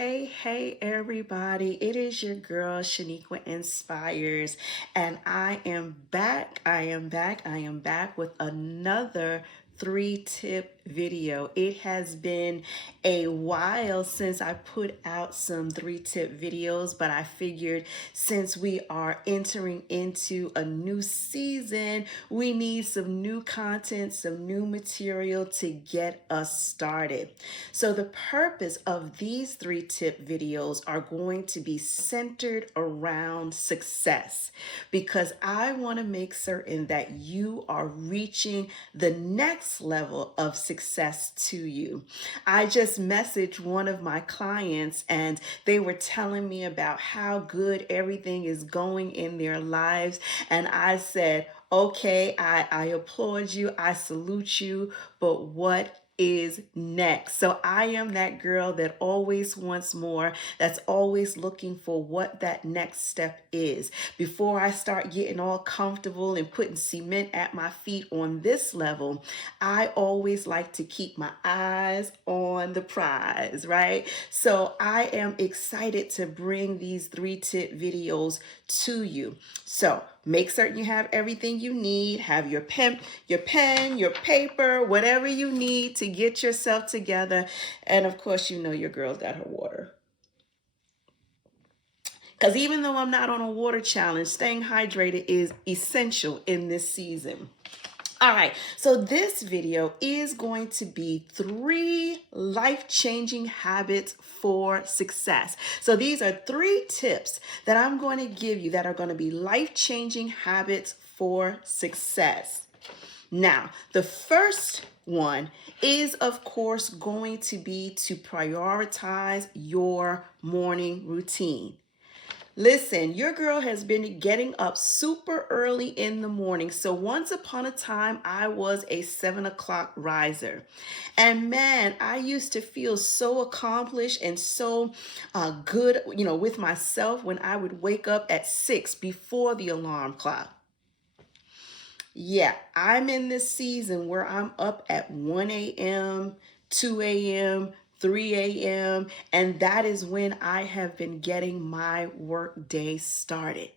Hey, everybody. It is your girl, Sheniqua Inspires, and I am back. I am back with another 3-tip video. It has been a while since I put out some 3-tip videos, but I figured since we are entering into a new season, we need some new content, some new material to get us started. So the purpose of these 3-tip videos are going to be centered around success, because I want to make certain that you are reaching the next level of success to you. I just messaged one of my clients and they were telling me about how good everything is going in their lives. And I said, okay, I applaud you, I salute you, but what is next? So I am that girl that always wants more, that's always looking for what that next step is. Before I start getting all comfortable and putting cement at my feet on this level, I always like to keep my eyes on the prize, right? So I am excited to bring these 3-tip videos to you. So make certain you have everything you need. Have your pen, your paper, whatever you need to get yourself together. And of course, you know your girl's got her water. Because even though I'm not on a water challenge, staying hydrated is essential in this season. All right, so this video is going to be 3 life-changing habits for success. So these are 3 tips that I'm going to give you that are going to be life-changing habits for success. Now, the first one is, of course, going to be to prioritize your morning routine. Listen, your girl has been getting up super early in the morning. So once upon a time, I was a 7 o'clock riser. And man, I used to feel so accomplished and so good, with myself when I would wake up at 6 before the alarm clock. Yeah, I'm in this season where I'm up at 1 a.m., 2 a.m., 3 a.m., and that is when I have been getting my work day started.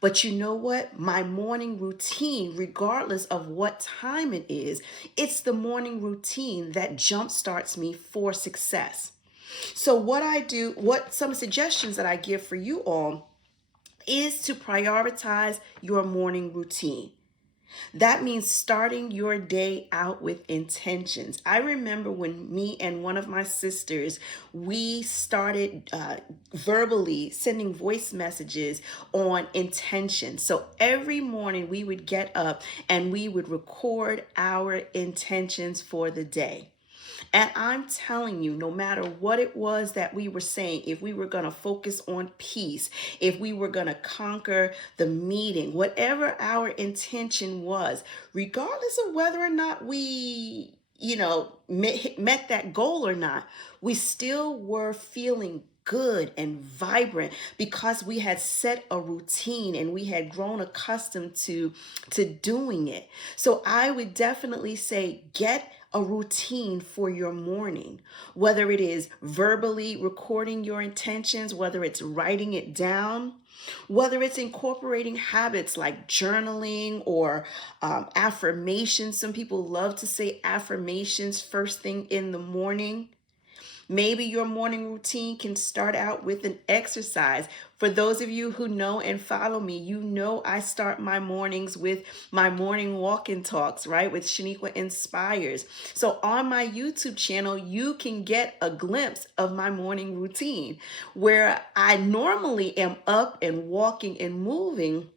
But you know what? My morning routine, regardless of what time it is, it's the morning routine that jumpstarts me for success. So what I do, what some suggestions that I give for you all is to prioritize your morning routine. That means starting your day out with intentions. I remember when me and one of my sisters, we started verbally sending voice messages on intention. So every morning we would get up and we would record our intentions for the day. And I'm telling you, no matter what it was that we were saying, if we were going to focus on peace, if we were going to conquer the meeting, whatever our intention was, regardless of whether or not we, met that goal or not, we still were feeling good and vibrant because we had set a routine and we had grown accustomed to doing it. So I would definitely say get a routine for your morning, whether it is verbally recording your intentions, whether it's writing it down, whether it's incorporating habits like journaling or affirmations. Some people love to say affirmations first thing in the morning. Maybe your morning routine can start out with an exercise. For those of you who know and follow me, you know I start my mornings with my morning walk and talks, right? With Sheniqua Inspires. So on my YouTube channel, you can get a glimpse of my morning routine where I normally am up and walking and moving.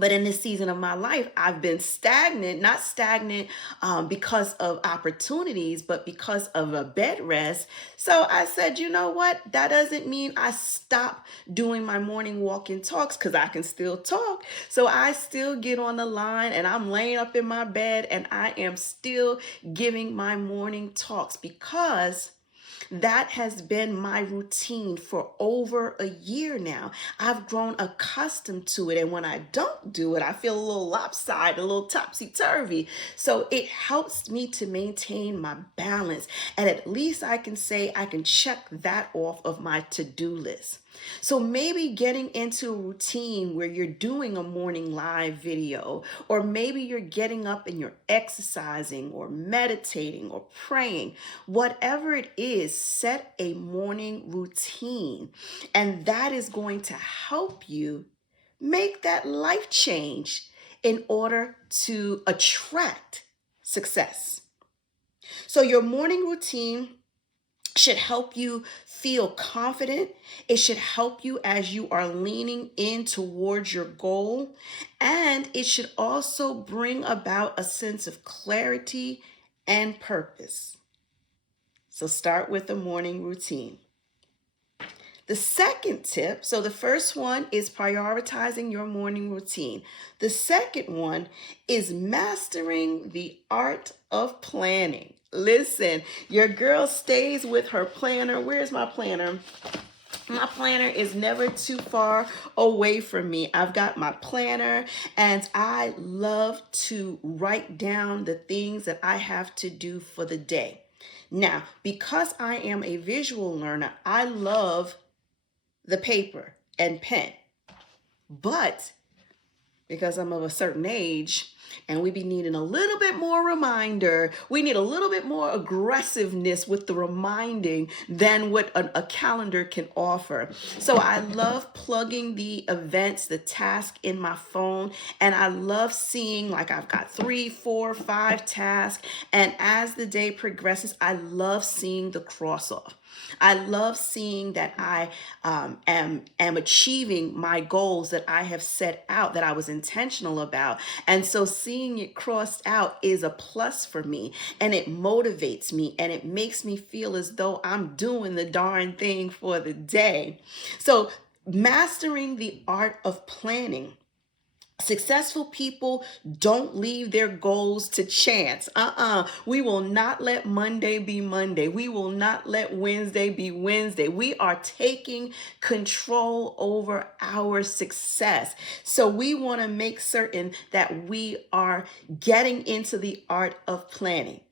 But in this season of my life, I've been stagnant, not stagnant because of opportunities, but because of a bed rest. So I said, you know what? That doesn't mean I stop doing my morning walk and talks, because I can still talk. So I still get on the line and I'm laying up in my bed and I am still giving my morning talks, because That has been my routine for over a year now. I've grown accustomed to it. And when I don't do it, I feel a little lopsided, a little topsy-turvy. So it helps me to maintain my balance. And at least I can say I can check that off of my to-do list. So maybe getting into a routine where you're doing a morning live video, or maybe you're getting up and you're exercising or meditating or praying, whatever it is, set a morning routine. And that is going to help you make that life change in order to attract success. So your morning routine should help you feel confident. It should help you as you are leaning in towards your goal. And it should also bring about a sense of clarity and purpose. So start with a morning routine. The second tip, so the first one is prioritizing your morning routine. The second one is mastering the art of planning. Listen, your girl stays with her planner. Where's my planner? My planner is never too far away from me. I've got my planner and I love to write down the things that I have to do for the day. Now, because I am a visual learner, I love the paper and pen. But because I'm of a certain age and we be needing a little bit more reminder, we need a little bit more aggressiveness with the reminding than what a calendar can offer. So I love plugging the events, the task in my phone, and I love seeing like I've got 3, 4, 5 tasks, and as the day progresses, I love seeing the cross off. I love seeing that I am achieving my goals that I have set out, that I was intentional about. And so seeing it crossed out is a plus for me, and it motivates me, and it makes me feel as though I'm doing the darn thing for the day. So mastering the art of planning. Successful people don't leave their goals to chance. We will not let Monday be Monday. We will not let Wednesday be Wednesday. We are taking control over our success. So we want to make certain that we are getting into the art of planning.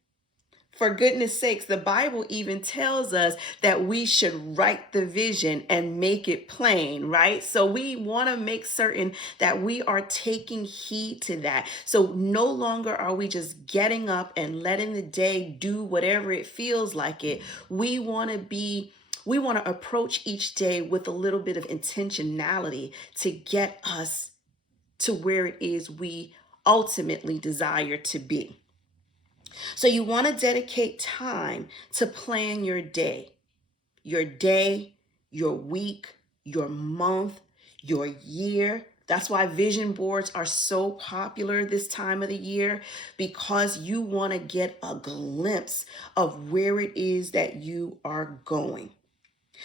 For goodness sakes, the Bible even tells us that we should write the vision and make it plain, right? So we want to make certain that we are taking heed to that. So no longer are we just getting up and letting the day do whatever it feels like it. We want to approach each day with a little bit of intentionality to get us to where it is we ultimately desire to be. So you want to dedicate time to plan your day, your week, your month, your year. That's why vision boards are so popular this time of the year, because you want to get a glimpse of where it is that you are going.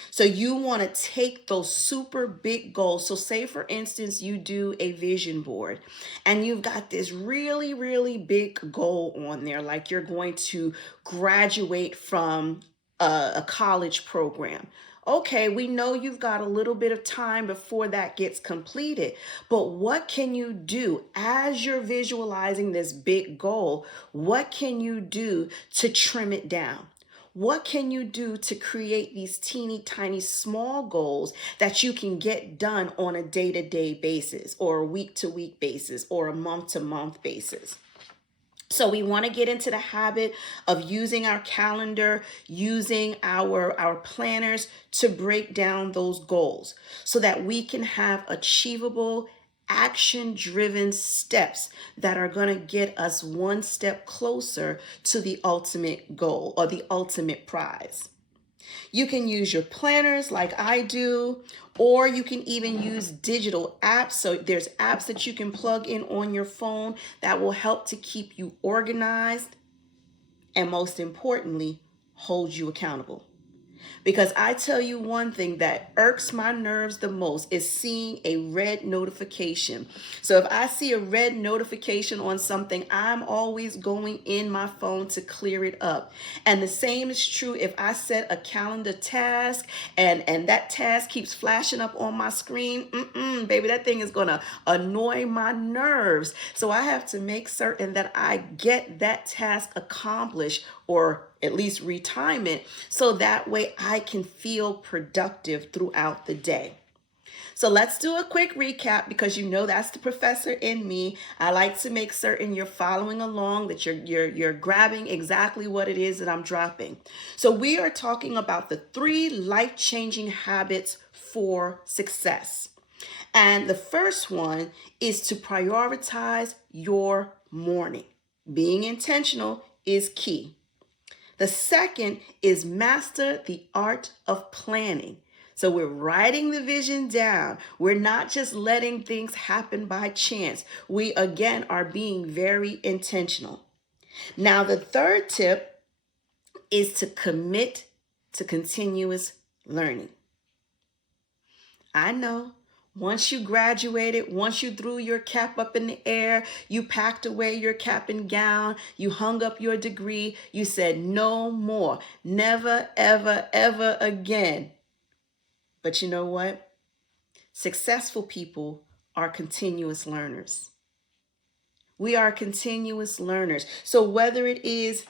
So you want to take those super big goals. So say, for instance, you do a vision board and you've got this really, really big goal on there, like you're going to graduate from a college program. Okay, we know you've got a little bit of time before that gets completed, but what can you do as you're visualizing this big goal? What can you do to trim it down? What can you do to create these teeny tiny small goals that you can get done on a day-to-day basis, or a week-to-week basis, or a month-to-month basis? So we want to get into the habit of using our calendar, using our planners to break down those goals so that we can have achievable, action-driven steps that are going to get us one step closer to the ultimate goal or the ultimate prize. You can use your planners like I do, or you can even use digital apps. So there's apps that you can plug in on your phone that will help to keep you organized and, most importantly, hold you accountable. Because I tell you one thing that irks my nerves the most is seeing a red notification. So if I see a red notification on something, I'm always going in my phone to clear it up. And the same is true if I set a calendar task and that task keeps flashing up on my screen. Baby, that thing is gonna annoy my nerves. So I have to make certain that I get that task accomplished, or at least retime it, so that way I can feel productive throughout the day. So let's do a quick recap, because you know that's the professor in me. I like to make certain you're following along, that you're grabbing exactly what it is that I'm dropping. So we are talking about the 3 life-changing habits for success. And the first one is to prioritize your morning. Being intentional is key. The second is master the art of planning. So we're writing the vision down. We're not just letting things happen by chance. We, again, are being very intentional. Now, the third tip is to commit to continuous learning. I know. Once you graduated, once you threw your cap up in the air, you packed away your cap and gown, you hung up your degree, you said no more, never, ever, ever again. But you know what? Successful people are continuous learners. We are continuous learners. So whether it is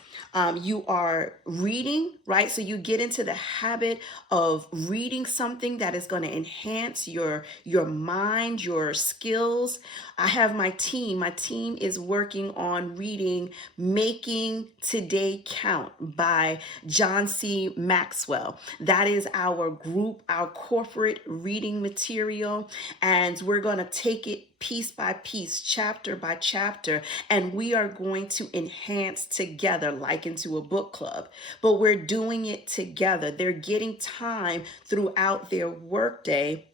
you are reading, right? So you get into the habit of reading something that is going to enhance your mind, your skills. I have my team. My team is working on reading Making Today Count by John C. Maxwell. That is our group, our corporate reading material. And we're going to take it piece by piece, chapter by chapter, and we are going to enhance together like into a book club. But we're doing it together. They're getting time throughout their workday.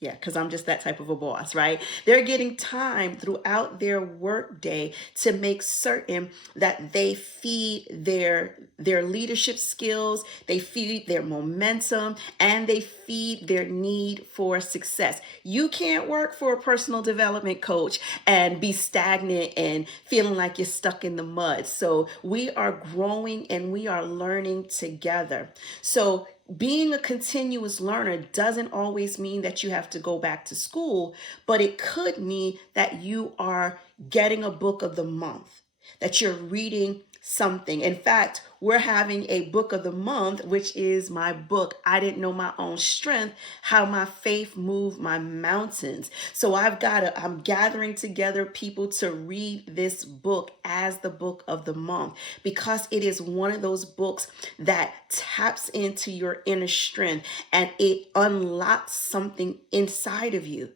Yeah, because I'm just that type of a boss, right? They're getting time throughout their workday to make certain that they feed their leadership skills, they feed their momentum, and they feed their need for success. You can't work for a personal development coach and be stagnant and feeling like you're stuck in the mud. So we are growing and we are learning together. So being a continuous learner doesn't always mean that you have to go back to school, but it could mean that you are getting a book of the month, that you're reading something. In fact, we're having a book of the month, which is my book, I Didn't Know My Own Strength, How My Faith Moved My Mountains. So I'm gathering together people to read this book as the book of the month, because it is one of those books that taps into your inner strength and it unlocks something inside of you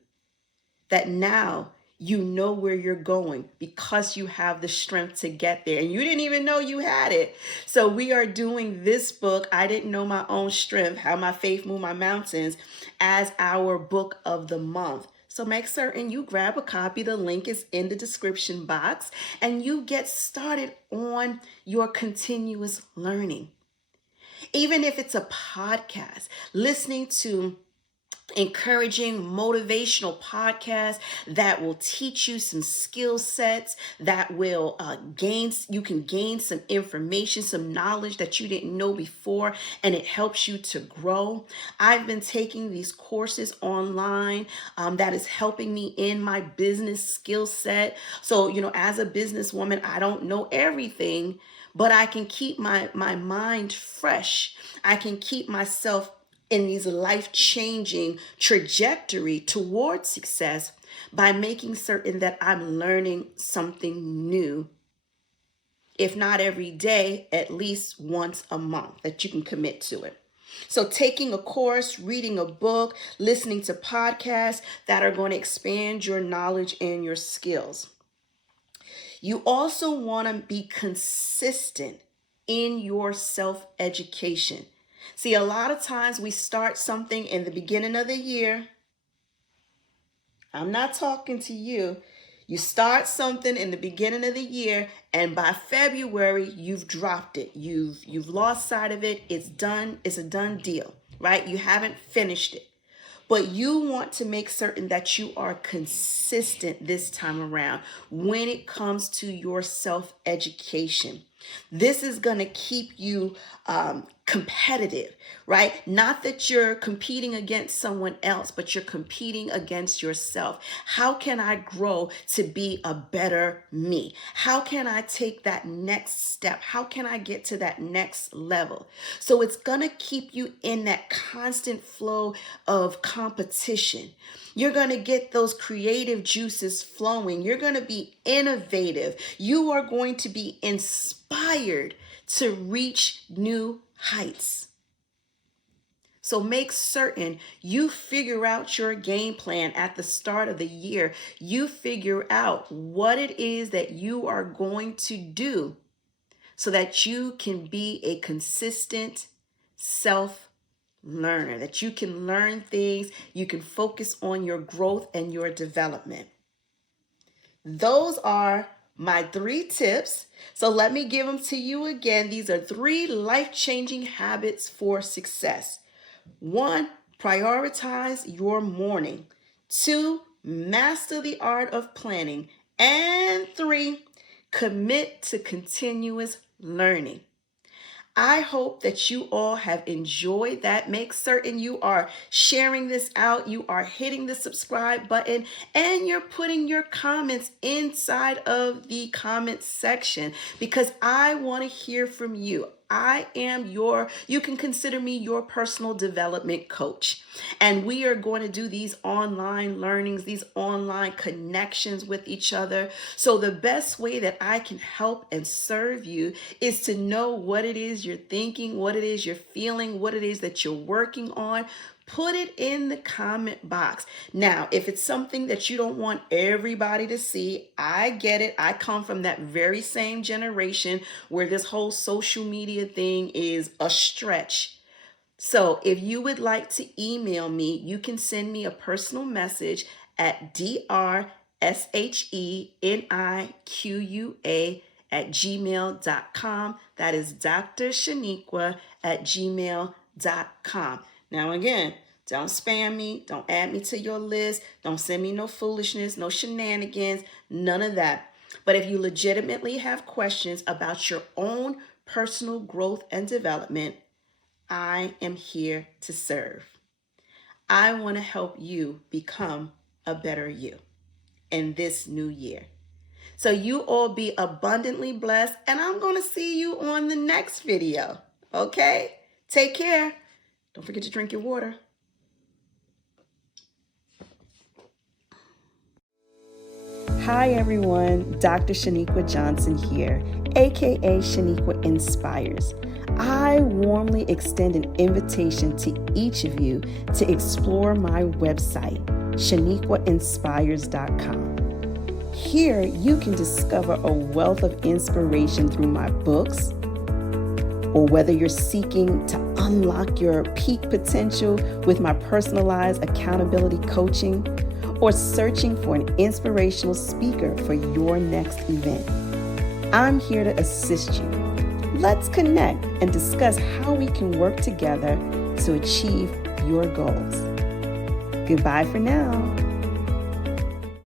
that now you know where you're going because you have the strength to get there. And you didn't even know you had it. So we are doing this book, I Didn't Know My Own Strength, How My Faith Moved My Mountains, as our book of the month. So make certain you grab a copy. The link is in the description box, and you get started on your continuous learning. Even if it's a podcast, listening to encouraging motivational podcasts that will teach you some skill sets, that will you can gain some information, some knowledge that you didn't know before, and it helps you to grow. I've been taking these courses online that is helping me in my business skill set. So, as a businesswoman, I don't know everything, but I can keep my mind fresh. I can keep myself in these life-changing trajectory towards success by making certain that I'm learning something new, if not every day, at least once a month, that you can commit to it. So taking a course, reading a book, listening to podcasts that are going to expand your knowledge and your skills. You also want to be consistent in your self-education. See, a lot of times we start something in the beginning of the year. I'm not talking to you. You start something in the beginning of the year, and by February, you've dropped it. You've lost sight of it. It's done. It's a done deal, right? You haven't finished it. But you want to make certain that you are consistent this time around when it comes to your self-education. This is going to keep you competitive, right? Not that you're competing against someone else, but you're competing against yourself. How can I grow to be a better me? How can I take that next step? How can I get to that next level? So it's going to keep you in that constant flow of competition. You're going to get those creative juices flowing. You're going to be innovative. You are going to be inspired to reach new heights. So make certain you figure out your game plan at the start of the year. You figure out what it is that you are going to do so that you can be a consistent self-learner, that you can learn things, you can focus on your growth and your development. Those are my 3 tips. So let me give them to you again. These are 3 life-changing habits for success. 1, prioritize your morning. 2, master the art of planning. And 3, commit to continuous learning. I hope that you all have enjoyed that. Make certain you are sharing this out. You are hitting the subscribe button and you're putting your comments inside of the comment section because I want to hear from you. You can consider me your personal development coach. And we are going to do these online learnings, these online connections with each other. So the best way that I can help and serve you is to know what it is you're thinking, what it is you're feeling, what it is that you're working on. Put it in the comment box. Now, if it's something that you don't want everybody to see, I get it. I come from that very same generation where this whole social media thing is a stretch. So if you would like to email me, you can send me a personal message at drsheniqua@gmail.com. That is drsheniqua@gmail.com. Now again, don't spam me, don't add me to your list, don't send me no foolishness, no shenanigans, none of that. But if you legitimately have questions about your own personal growth and development, I am here to serve. I want to help you become a better you in this new year. So you all be abundantly blessed, and I'm going to see you on the next video. Okay? Take care. Don't forget to drink your water. Hi everyone, Dr. Sheniqua Johnson here, aka Sheniqua Inspires. I warmly extend an invitation to each of you to explore my website, sheniquainspires.com. Here you can discover a wealth of inspiration through my books, or whether you're seeking to unlock your peak potential with my personalized accountability coaching, or searching for an inspirational speaker for your next event. I'm here to assist you. Let's connect and discuss how we can work together to achieve your goals. Goodbye for now.